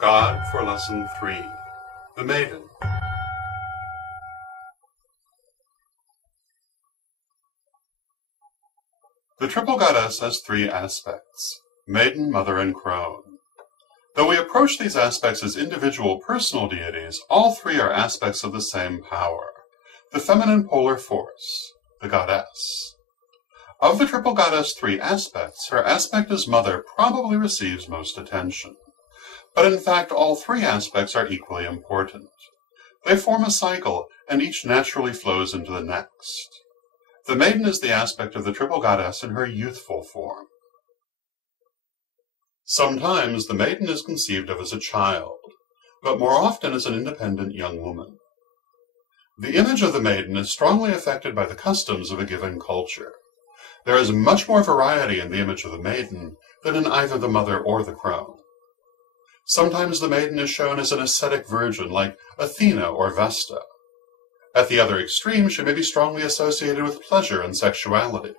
God for Lesson 3, the Maiden. The triple goddess has three aspects: Maiden, Mother, and Crone. Though we approach these aspects as individual personal deities, all three are aspects of the same power, the feminine polar force, the goddess. Of the triple goddess' three aspects, her aspect as mother probably receives most attention. But in fact, all three aspects are equally important. They form a cycle, and each naturally flows into the next. The maiden is the aspect of the triple goddess in her youthful form. Sometimes the maiden is conceived of as a child, but more often as an independent young woman. The image of the maiden is strongly affected by the customs of a given culture. There is much more variety in the image of the maiden than in either the mother or the crone. Sometimes the maiden is shown as an ascetic virgin like Athena or Vesta. At the other extreme, she may be strongly associated with pleasure and sexuality,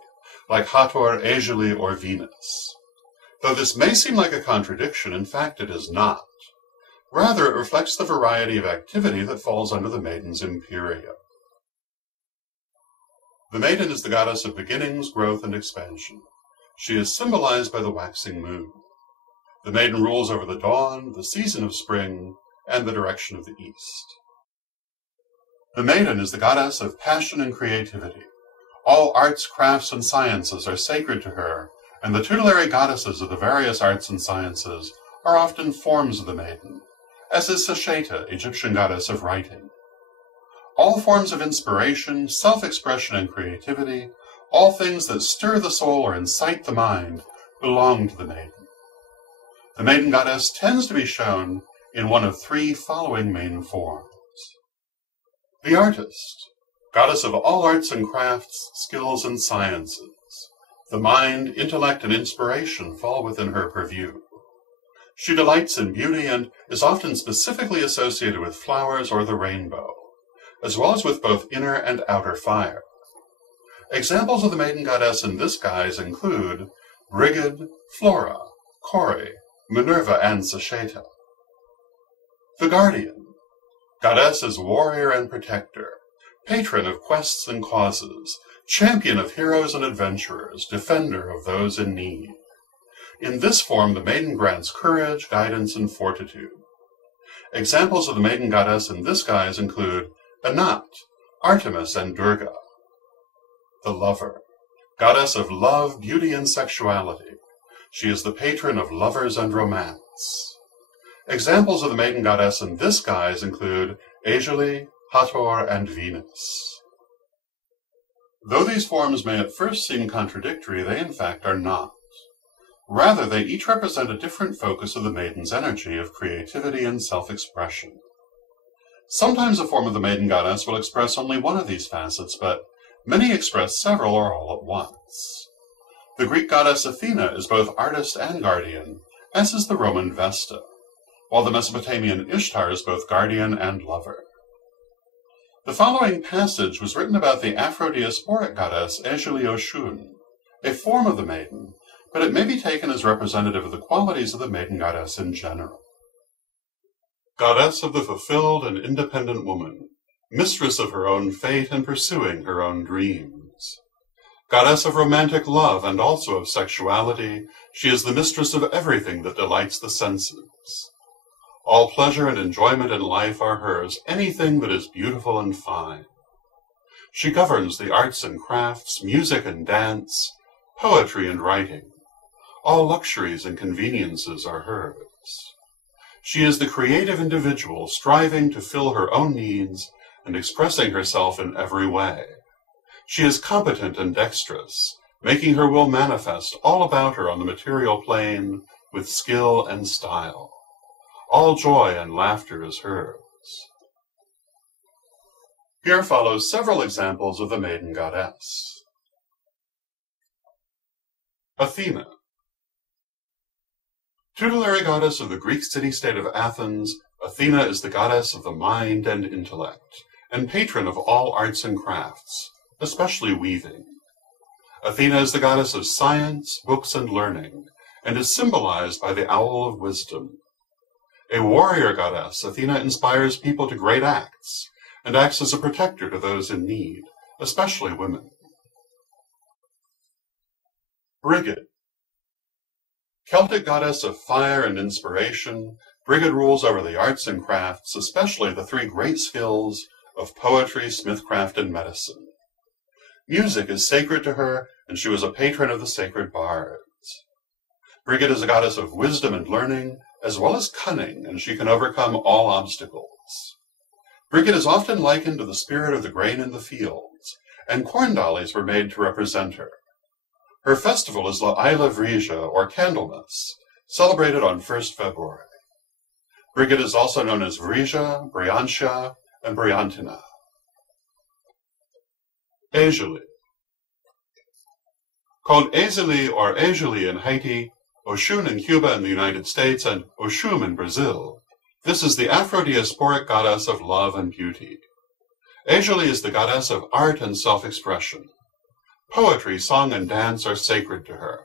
like Hathor, Aegiale, or Venus. Though this may seem like a contradiction, in fact it is not. Rather, it reflects the variety of activity that falls under the maiden's imperium. The maiden is the goddess of beginnings, growth, and expansion. She is symbolized by the waxing moon. The maiden rules over the dawn, the season of spring, and the direction of the east. The maiden is the goddess of passion and creativity. All arts, crafts, and sciences are sacred to her, and the tutelary goddesses of the various arts and sciences are often forms of the maiden, as is Sasheta, Egyptian goddess of writing. All forms of inspiration, self-expression, and creativity, all things that stir the soul or incite the mind, belong to the maiden. The maiden goddess tends to be shown in one of three following main forms. The artist, goddess of all arts and crafts, skills, and sciences. The mind, intellect, and inspiration fall within her purview. She delights in beauty and is often specifically associated with flowers or the rainbow, as well as with both inner and outer fire. Examples of the maiden goddess in this guise include Brigid, Flora, Kore, Minerva, and Sasheta. The guardian, goddess as warrior and protector, patron of quests and causes, champion of heroes and adventurers, defender of those in need. In this form, the maiden grants courage, guidance, and fortitude. Examples of the maiden goddess in this guise include Anat, Artemis, and Durga. The lover, goddess of love, beauty, and sexuality. She is the patron of lovers and romance. Examples of the maiden goddess in this guise include Aegiale, Hathor, and Venus. Though these forms may at first seem contradictory, they in fact are not. Rather, they each represent a different focus of the maiden's energy of creativity and self-expression. Sometimes a form of the maiden goddess will express only one of these facets, but many express several or all at once. The Greek goddess Athena is both artist and guardian, as is the Roman Vesta, while the Mesopotamian Ishtar is both guardian and lover. The following passage was written about the Aphrodisiac goddess Aegiale Oshun, a form of the maiden, but it may be taken as representative of the qualities of the maiden goddess in general. Goddess of the fulfilled and independent woman, mistress of her own fate and pursuing her own dreams. Goddess of romantic love and also of sexuality, she is the mistress of everything that delights the senses. All pleasure and enjoyment in life are hers, anything that is beautiful and fine. She governs the arts and crafts, music and dance, poetry and writing. All luxuries and conveniences are hers. She is the creative individual striving to fill her own needs and expressing herself in every way. She is competent and dexterous, making her will manifest all about her on the material plane with skill and style. All joy and laughter is hers. Here follows several examples of the maiden goddess. Athena, tutelary goddess of the Greek city-state of Athens, Athena is the goddess of the mind and intellect, and patron of all arts and crafts, especially weaving. Athena is the goddess of science, books, and learning, and is symbolized by the owl of wisdom. A warrior goddess, Athena inspires people to great acts and acts as a protector to those in need, especially women. Brigid. Celtic goddess of fire and inspiration, Brigid rules over the arts and crafts, especially the three great skills of poetry, smithcraft, and medicine. Music is sacred to her, and she was a patron of the sacred bards. Brigid is a goddess of wisdom and learning, as well as cunning, and she can overcome all obstacles. Brigid is often likened to the spirit of the grain in the fields, and corn dollies were made to represent her. Her festival is La Isla Vrija, or Candlemas, celebrated on 1st February. Brigid is also known as Vrija, Briantia, and Briantina. Aegilie. Called Aegilie or Aegilie in Haiti, Oshun in Cuba and the United States, and Oshun in Brazil, this is the aphrodisiasporic goddess of love and beauty. Aegilie is the goddess of art and self-expression. Poetry, song, and dance are sacred to her.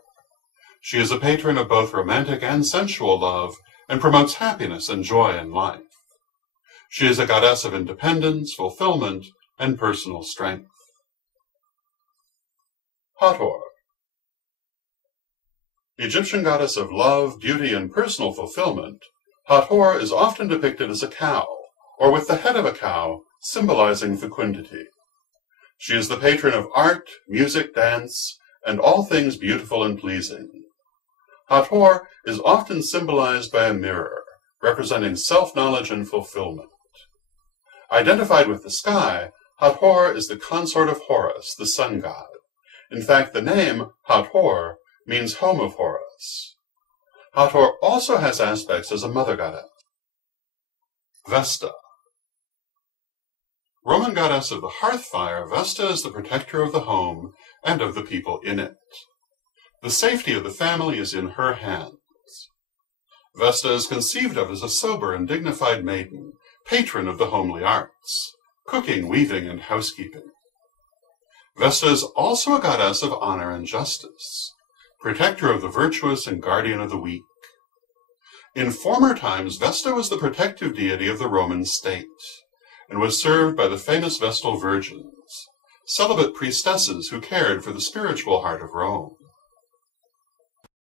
She is a patron of both romantic and sensual love, and promotes happiness and joy in life. She is a goddess of independence, fulfillment, and personal strength. Hathor. Egyptian goddess of love, beauty, and personal fulfillment, Hathor is often depicted as a cow, or with the head of a cow, symbolizing fecundity. She is the patron of art, music, dance, and all things beautiful and pleasing. Hathor is often symbolized by a mirror, representing self-knowledge and fulfillment. Identified with the sky, Hathor is the consort of Horus, the sun god. In fact, the name Hathor means home of Horus. Hathor also has aspects as a mother goddess. Vesta. Roman goddess of the hearth fire, Vesta is the protector of the home and of the people in it. The safety of the family is in her hands. Vesta is conceived of as a sober and dignified maiden, patron of the homely arts, cooking, weaving, and housekeeping. Vesta is also a goddess of honor and justice, protector of the virtuous and guardian of the weak. In former times, Vesta was the protective deity of the Roman state, and was served by the famous Vestal virgins, celibate priestesses who cared for the spiritual heart of Rome.